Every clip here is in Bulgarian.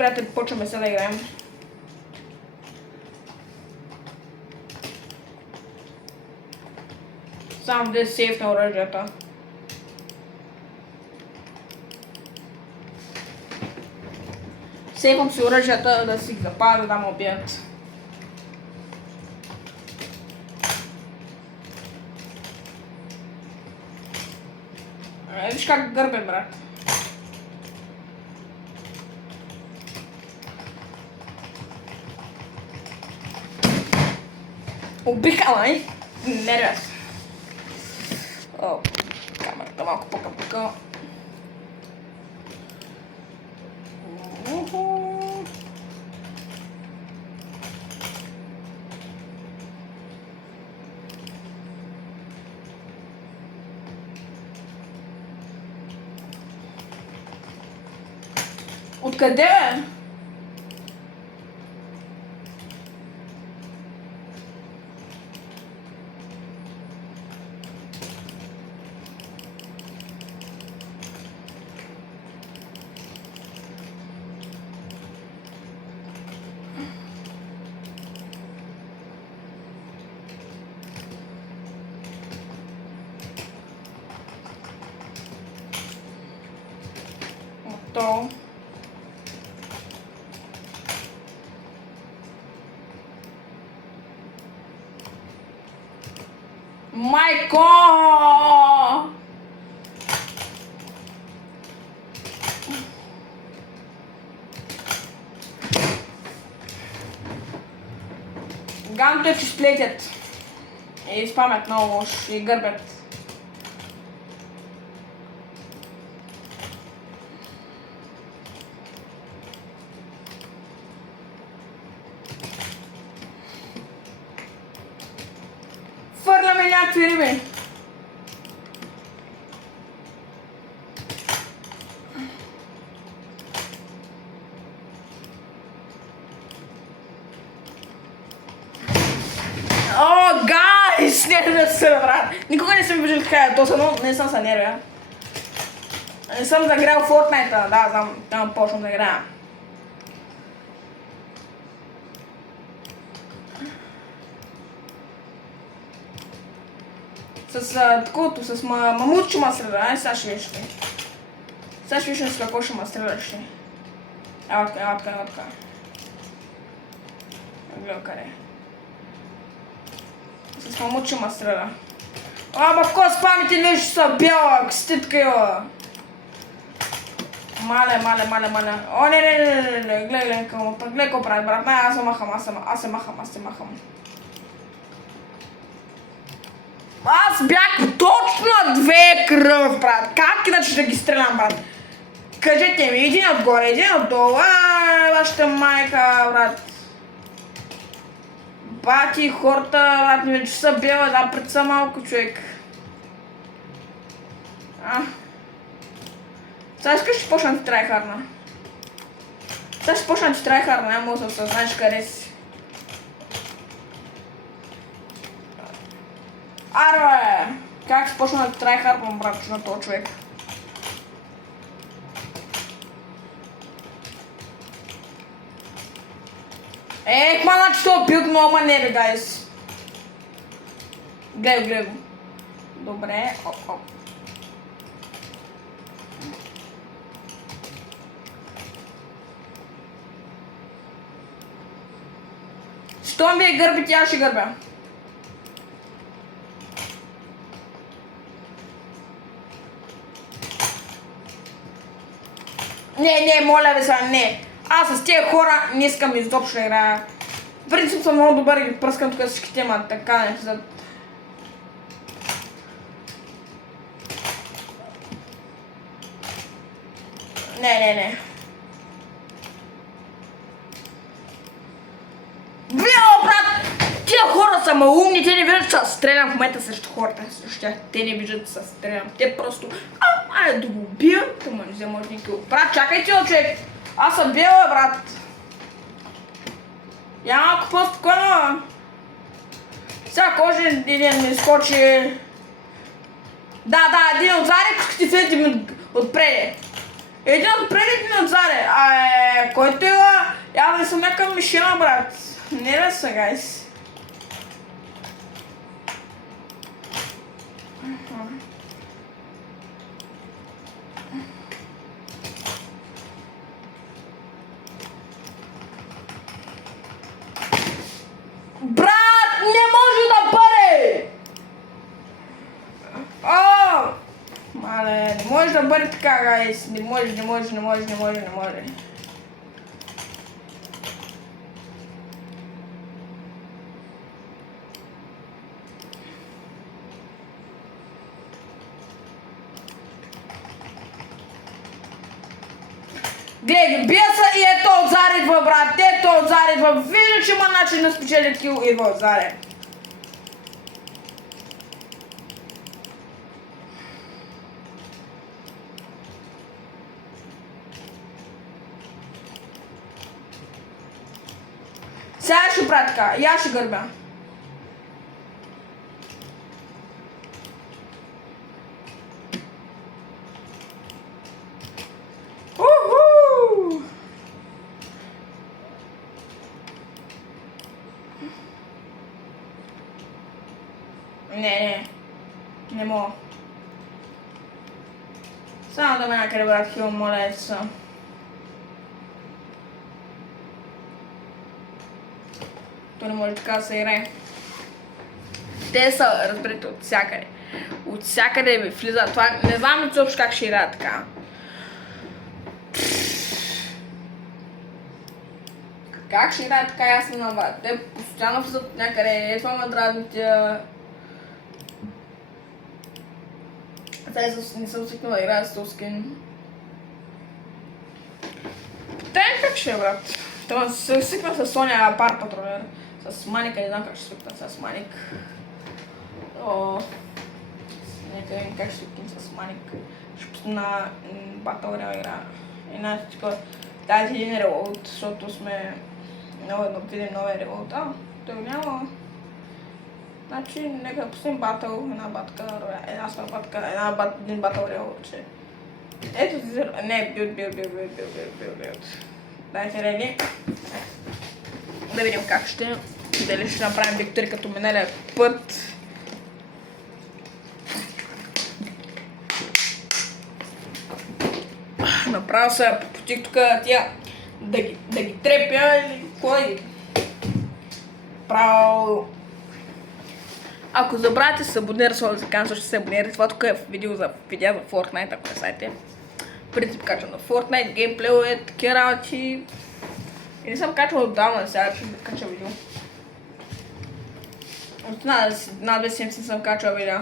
приятели, почваме сега да играем. Само да сейф на оръжията. Сейфам си оръжията да си ги запазя, да ме убият. Виж как гърбе, брат. Убиха, май! Нервя се. О, камерата малко пука-пука. Откъде бе? То. Майко! Ганто е, че сплетят. И спамят много лош и гърбят. Фърляме някакви риби. О, гайс! Нервя се, брат. Никога не съм виждал така то но не съм се нервя. Не съм загрял Fortnite-а, да, там почвам да играя. С такова, с мамут ще ма стреля, сега ще виж. Сега ще виж с какво ще ма стреляш. Ела така. Гледай къде. С мамут ще ма стреля. Ама ко спамите нещо са бяла, ститка йо. Мале. О, не, гледай какво прави, брат. Аз се махам. Аз бях точно на 2 кръв, брат. Как иначе ще ги стрелям, брат? Кажете ми, един отгоре, един отдолу. Вашата майка, брат. Бати, хората, брат, ми вече са бела, да, пред са малко човек. Сега искаш ще почна да ти трайхарна. Сега ще почна да ти трайхарна, няма да се знаеш къде си. Аре, как ще почна да ти трайхарвам, брат, на този човек? Хмана, че това билд много манери, гайс. Гледай го. Добре, оп. Щом ви е гърби, тя ще гърбя. Не, моля ви сега, не. Аз с тези хора не искам изобщо да играя. В принцип съм много добър и ги пръскам тук всички тема, така не за... Не. Бяо, брат! Тия хора са малумни, те не виждат, че аз стрелям в момента срещу хората. Срещу тях, те не виждат, че аз стрелям. Те просто... Айде да го убия, тъма не взема от никакъв. Брат, чакайте, човек! Аз съм бела, брат! Я малко по-спокойно! Сега кожен един ми скочи... Да, един отзади, 60 ми отпреде. Един от предите отзаде. Който е явно съм някакъв мишина, брат. Не да са, гайс. Брат, не може да бъде! О! Мале, не може да бъде така, гайс. Не може. Гледай, бия се и ето отзад идва, брат. Ето отзад идва. Вижда, че има начин да спечелят кил, идва отзад. Сега ще правя така, я ще гърбя. Уху! Не мога. Само да ме накъде, брат, хил, моля се. То не може така да се играе. Те са, разберете, от всякъде. От всякъде ми влиза това. Не знам ли съобщо как ще играя така. Как ще играя така, аз не знам, брат. Те постоянно влизат някъде. Това ме дразните. Сега не съм свикнала да играя с този скин. Те как ще е, брат? Това се свикна с Соня пар патрулер. С Маника, не знам как ще свикна с Маник. Нека видим как ще свикнем с Маник. Ще пусна на Battle Royale игра. Иначе тази един релоуд, защото сме много да видим новия релоуд. Той няма. Значи, нека да пуснем Battle, една батка, един Battle Royale. Ето ти зеро. Не, билд. Дайте реди. Да видим как ще. Дали ще направим виктори като миналия път. Направо се по тиктока тия да ги трепя или кой. Право. Ако забравяте се абонирате, сложа за канал, ще се абонирате. Това тук е видео за Fortnite, ако не знаете. Принцип качвам на Fortnite, геймплей е такива работи. И не съм качвал отдавна, сега ще кача видео. От над 2 седмици съм качвал видео.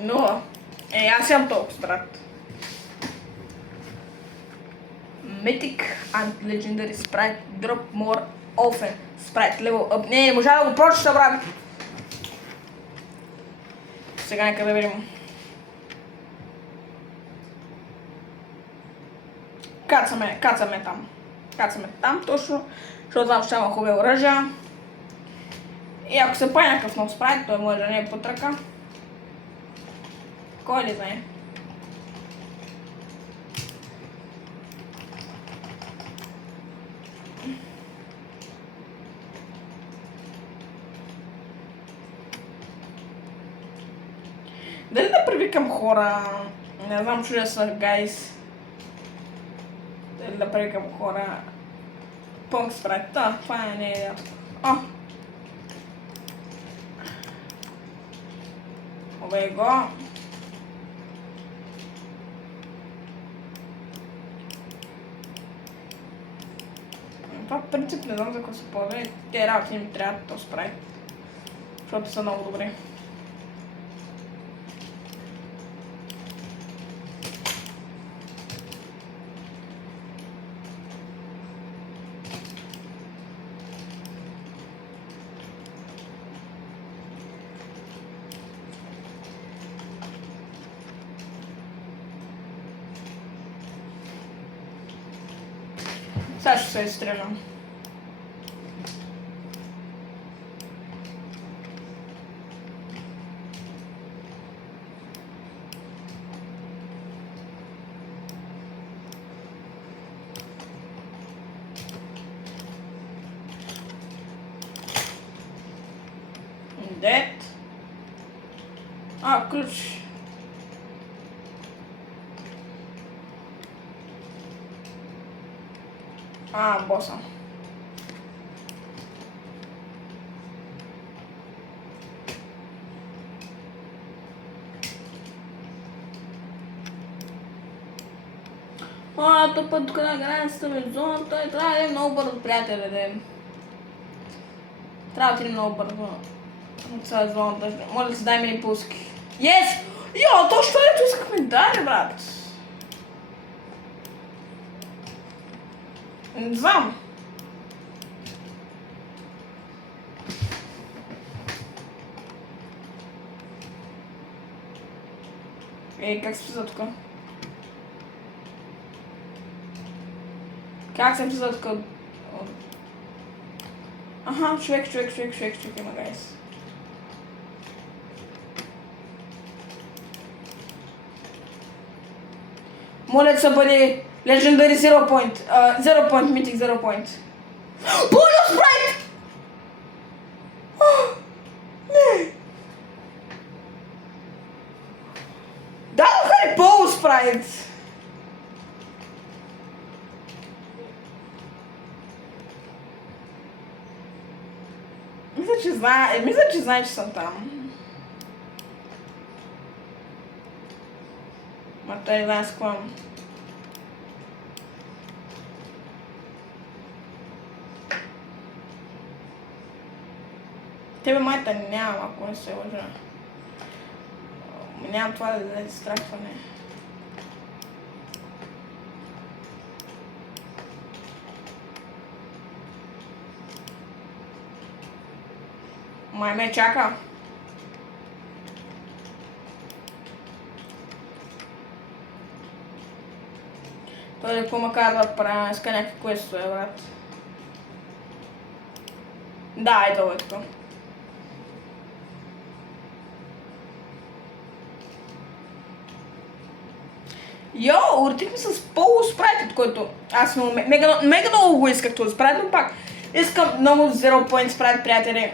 Но, аз имам толкова, брат. Mythic and Legendary Sprite Drop More Often Sprite Level Up. Не можа да го прочета, брат. Сега нека да видим. Кацаме там. Кацаме там точно, защото знам, че има хубави оръжия. И ако се прави някакъв нов спрайт, той може да не е под ръка. Кой ли знае? Дали да привикам хора? Не знам, чудя са, гайс. Дали да привикам хора? Пънк спрайт. Това не е ясно. Обей го. Това в принцип не знам за какво се ползва и те работи ми трябва да спрайт. Защото са много добри. Сега ще се изстрелям. Дед. Ключ. Боса. То път на границата между зоната и трябва да е много бързо, приятели. Трябва да е много бързо. От зоната. Може да си дай мини пуски. Yes! Йо, точно ето искахме да, брат. Не знам. Как се влиза тук? Как се влиза тук? Човек има, гайс. Моля да се бъде Legendary Zero Point. Zero Point, Mythic Zero Point. Полу спрайт! Не! Дадоха ли полу спрайт? Мисля, че знае, че съм там. Ма той не знае с клам. Тебе майта нямам, ако не се лъжа. Нямам това да даде страхване. Май ме чака. Той да помага да правя иска някакви квестове, брат. Да, ето е така. Йо, уртихме с полуспрайт, който аз мега много го исках този спрайт, но пак искам много Zero Point спрайт, приятели.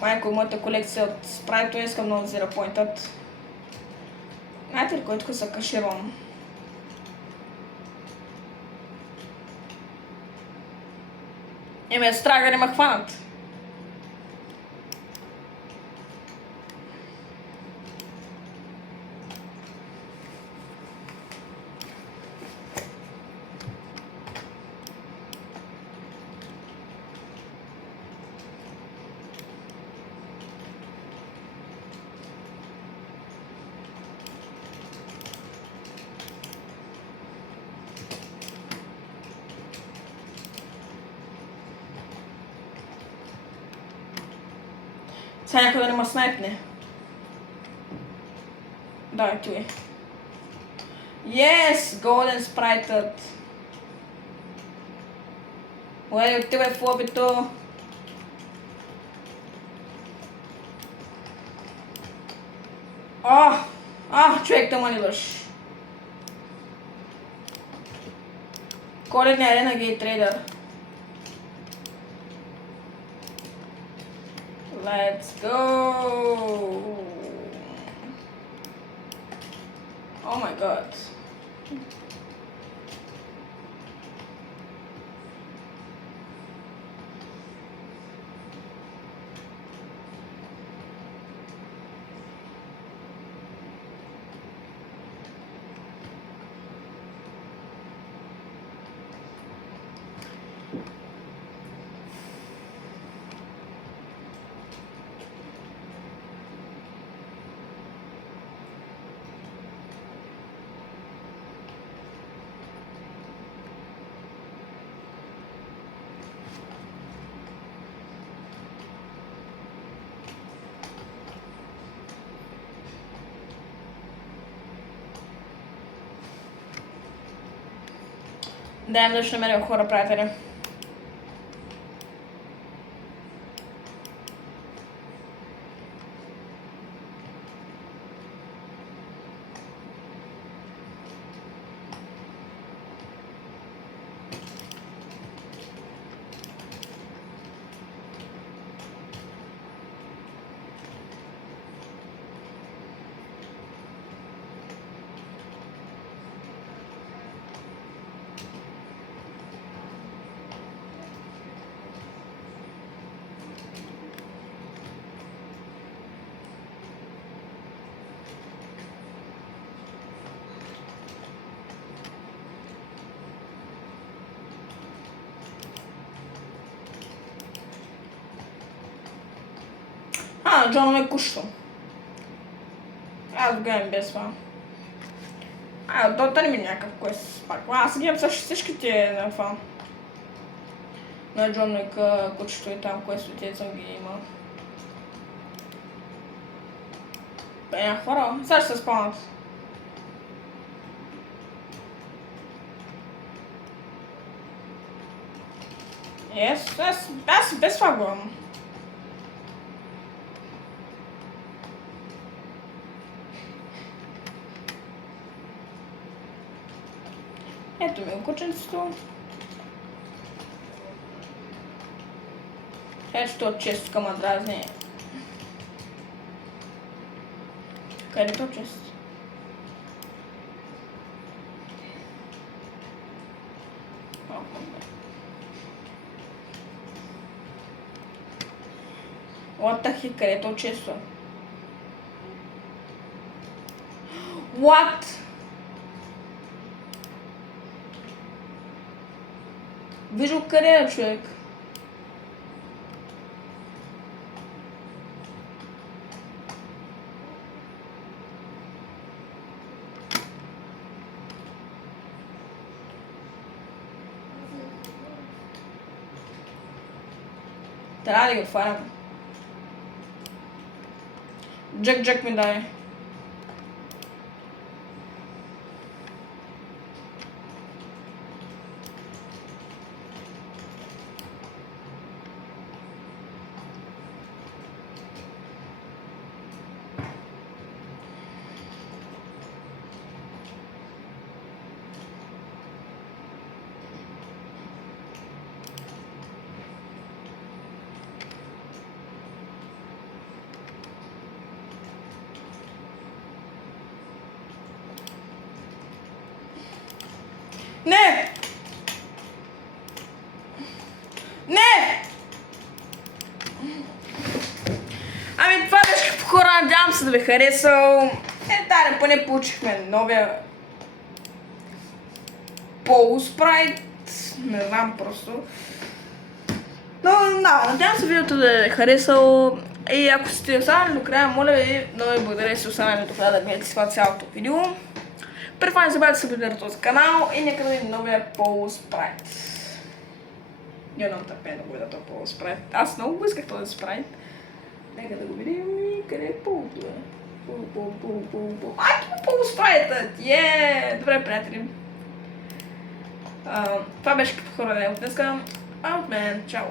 Майко, моята колекция от спрайто искам много Zero Point. Знаете ли кой тук са каширон? Страх да не ме хванат. Сега някой да не ме снайпне. Да, tu е. Yes! Golden Sprite-ът. Уели, отивай в лобито. Човек, да ме не лъж. Коледния арена гей трейдър. Let's go! Oh my god. Да, да ще намерим хора, приятели. Джон ме кущо. Аз гледам без това. Да ми някакъв квест пак. Аз гледам всичките на това. На Джон Уик кучето и там квестовете съм ги имал. Бе, хора, сега ще се спомнят. Аз без това гледам. Ето ми кученцето. Ето често ка ма дразни. Къде то често? What the heck, къде то често? What? Вижу къде е човек. Трябва да ги отварям. Джек ми дай. Не! Не! Ами това беше хора, надявам се да ви харесал. Да, поне получихме новия полуспрайт. Не знам просто. Но да, надявам се видеото да ви е харесал. И ако сте останали до края, моля ви, много ви благодаря и си останали до края да гледате това цялото видео. При това не забравяйте да се абонирате този канал и нека да видим новия полуспрайт. Нямам търпение да го видя този полуспрайт. Аз много исках този спрайт. Нека да го видим и къде е полуто, бе? Това полуспрайтът! Добре, приятели. Това беше като хора от днеска. А от мен, чао!